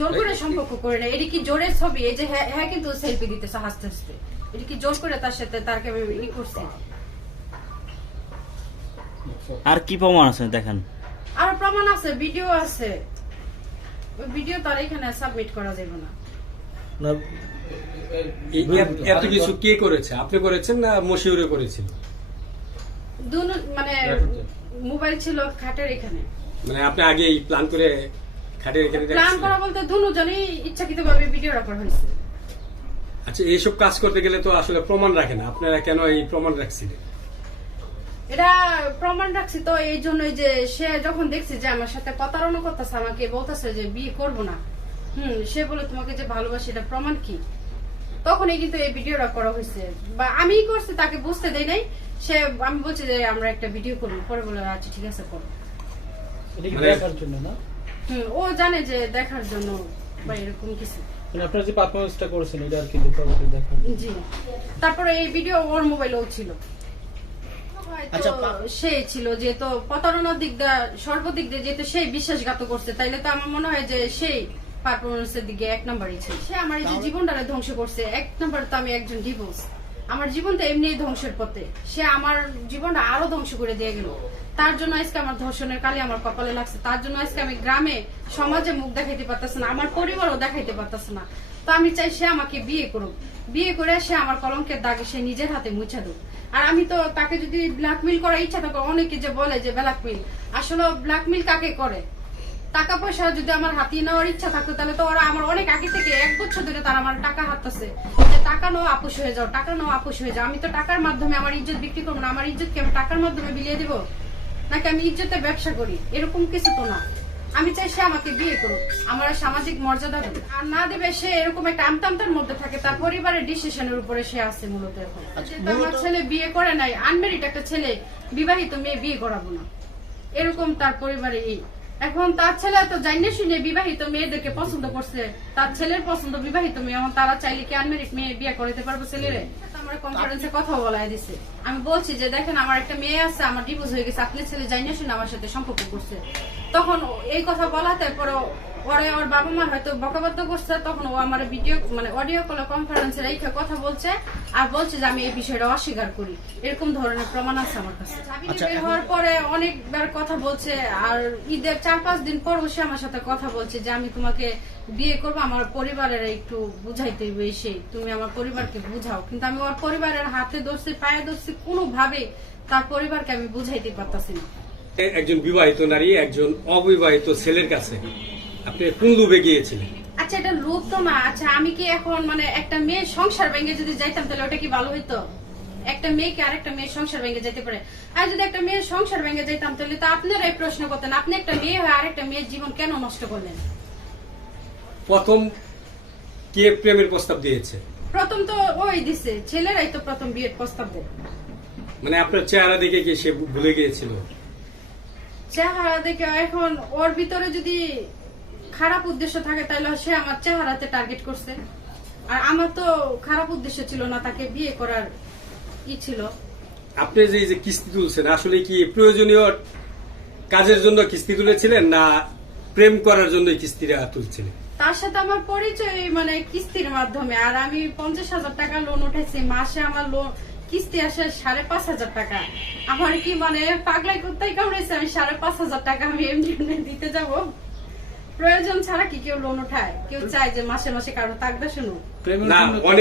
জোর করে সম্পর্ক করে না, এটা কি জোরের ছবি? এই যে হ্যাঁ কিন্তু সেলফি দিতেছে হাসতে হাসতে, এটা কি জোর করে তার সাথে তারকে ই করছে? আর কি প্রমাণ আছে দেখেন? আর প্রমাণ আছে, ভিডিও আছে, ওই ভিডিও তার এখানে সাবমিট করা যাবে না। এত কিছু কে করেছে? আপনি করেছেন না মশিউরে করেছিল? মানে মোবাইল ছিল খাটের এখানে, মানে আপনি আগে প্ল্যান করে খাটের এখানে প্ল্যান করা বলতে দুজনেই ইচ্ছাকৃতভাবে ভিডিওটা করা হয়েছে। আচ্ছা, এইসব কাজ করতে গেলে তো আসলে প্রমাণ রাখে না, আপনারা কেন এই প্রমাণ রাখছিলেন? এটা প্রমাণ রাখছি তো এই জন্যই যে সে যখন দেখছি যে আমার সাথে প্রতারণা করতেছে, আমাকে বলতেছে যে বিয়ে করব না, সে বলে তোমাকে যে ভালোবাসি, এটা প্রমাণ কি? তখনই কিন্তু এই ভিডিওটা করা হয়েছে, বা আমি করছি, তাকে বুঝতে দেই নাই। সে আমি বলছি যে আমরা একটা ভিডিও করবো, পরে বলে আচ্ছা ঠিক আছে করো। দেখার জন্য না, ও জানে যে দেখার জন্য বা এরকম কিছু। মানে আপনারা যে পারফরম্যান্সটা করেছেন এটা আর কি দেখার দেখার। জি, তারপরে এই ভিডিও ওর মোবাইলেও ছিল। আচ্ছা, সে ছিল যেহেতু প্রতারণার দিক দিয়ে সর্বদিক দিয়ে যেহেতু সেই বিশ্বাসঘাত করছে, তাইলে তো আমার মনে হয় যে সেই পারফরমেন্সের দিকে এক নম্বরই ছিল। সে আমার এই যে জীবনটারে ধ্বংস করছে, এক নম্বর তো আমি একজন ডিভোর্স, আমার জীবনটা এমনি ধ্বংসের পথে, সে আমার জীবনটা আরো ধ্বংস করে দিয়ে গেল। তার জন্য আজকে আমার ধর্ষণের কালি আমার কপালে লাগছে, তার জন্য আজকে আমি গ্রামে সমাজে মুখ দেখাইতে পারতেছে না, আমার পরিবারও দেখাইতে পারতেছে না। তো আমি চাই সে আমাকে বিয়ে করুক, বিয়ে করে সে আমার কলঙ্কের দাগে সে নিজের হাতে মুছে দেব। আর আমি তো তাকে যদি ব্ল্যাকমেইল করার ইচ্ছা থাকে, অনেকে যে বলে যে ব্ল্যাকমেইল, আসলে ব্ল্যাকমেইল কাকে করে? টাকা পয়সা যদি আমার হাতিয়ে নেওয়ার ইচ্ছা থাকতো তাহলে তো ওরা আমার অনেক আগে থেকে 1 বছর ধরে তারা আমার টাকা হাততেছে যে টাকা নাও আপোষ হয়ে যাও, টাকা নাও আপোষ হয়ে যাও। আমি তো টাকার মাধ্যমে আমার ইজ্জত বিক্রি করবো না, আমার ইজ্জতকে আমি টাকার মাধ্যমে বিলিয়ে দিব নাকি আমি ইজ্জতের ব্যবসা করি? এরকম কিছু তো না। আমি চাই সে আমাকে বিয়ে করুক, আমার সামাজিক মর্যাদা দেবে, আর না দেবে সে এরকম একটা আমতামতার মধ্যে থাকে, তার পরিবারের ডিসিশনের উপরে সে আছে মূলত। এখন আমার ছেলে বিয়ে করে নাই, আনমেরিড একটা ছেলে, বিবাহিত মেয়ে বিয়ে করাবো না, এরকম তার পরিবারে। এখন তার ছেলে তো জানিয়ে শুনে বিবাহিত মেয়েদেরকে পছন্দ করছে, তার ছেলের পছন্দ বিবাহিত মেয়ে, এখন তারা চাইলে কি আনমেরিড মেয়ে বিয়ে করতে পারবো ছেলেরে? আমার কনফারেন্সে কথা বলাই দিছে, আমি বলছি যে দেখেন আমার একটা মেয়ে আছে, আমার ডিভোর্স হয়ে গেছে, আপনি ছেলে জানিয়ে শুনে আমার সাথে সম্পর্ক করছে। তখন এই কথা বলাতে পরে ওরে ওর বাবা মা হয়তো বকাবদ্ধ করছে, তখন ও আমার ভিডিও মানে অডিও কলে কনফারেন্সে রেখে কথা বলছে আর বলছে যে আমি এই বিষয়টা অস্বীকার করি। এরকম ধরনের প্রমাণ আছে আমার কাছে। বের হওয়ার পরে অনেকবার কথা বলছে, আর ঈদের 4-5 দিন পর সে আমার সাথে কথা বলছে যে আমি তোমাকে বিয়ে করবো, আমার পরিবারের একটু বুঝাইতে হইবে, এসে তুমি আমার পরিবারকে বুঝাও। কিন্তু আমি ওর পরিবারের হাতে ধরছি, পায়ে ধরছি, কোনোভাবে তার পরিবারকে আমি বুঝাইতে পারতাছি না। একজন বিবাহিত নারী একজন অবিবাহিত ছেলের কাছে আপনি কোন লোভে গিয়েছিলেন? আচ্ছা, এটা লোভ তো না। আচ্ছা, আমি কি এখন মানে একটা মেয়ের সংসার ভেঙে যদি যাইতাম তাহলে ওটা কি ভালো হইতো? একটা মেয়েকে আরেকটা মেয়ের সংসার ভেঙে যেতে পারে, আর যদি একটা মেয়ের সংসার ভেঙে যাইতাম তাহলে তো আপনারাই প্রশ্ন করতেন, আপনি একটা মেয়ে হয়ে আরেকটা মেয়ের জীবন কেন নষ্ট করলেন? প্রথম কে প্রেমের প্রস্তাব দিয়েছে? প্রথম তো ওই দিছে, ছেলেরাই তো প্রথম বিয়ের প্রস্তাব দেয়। মানে আপনার চেহারা দেখে কি সে ভুলে গিয়েছিল? চেহারা দেখে এখন ওর ভিতরে যদি খারাপ উদ্দেশ্য থাকে তাহলে সে আমার চেহারাতে টার্গেট করছে, আর আমার তো খারাপ উদ্দেশ্য ছিল না, তাকে বিয়ে করার ই ছিল। আপনি যে কিস্তি তুলছেন আসলে কি প্রয়োজনীয় কাজের জন্য কিস্তি তুলেছিলেন না প্রেম করার জন্য কিস্তিটা তুলছিলেন? তার সাথে আমার পরিচয় মানে কিস্তির মাধ্যমে, আর আমি 50,000 টাকা লোন উঠেছি, মাসে আমার লোন কিস্তি আসে 5,500 টাকা। আমার কি মানে পাগলাই করতেই কামড়েছে, আমি 5,500 টাকা আমি এমনি দিতে যাব? প্রয়োজন ছাড়া কি কেউ লোন উঠায়? কেউ চায় যে মাসে মাসে কারো তাকদা শুনুক? না, অনেক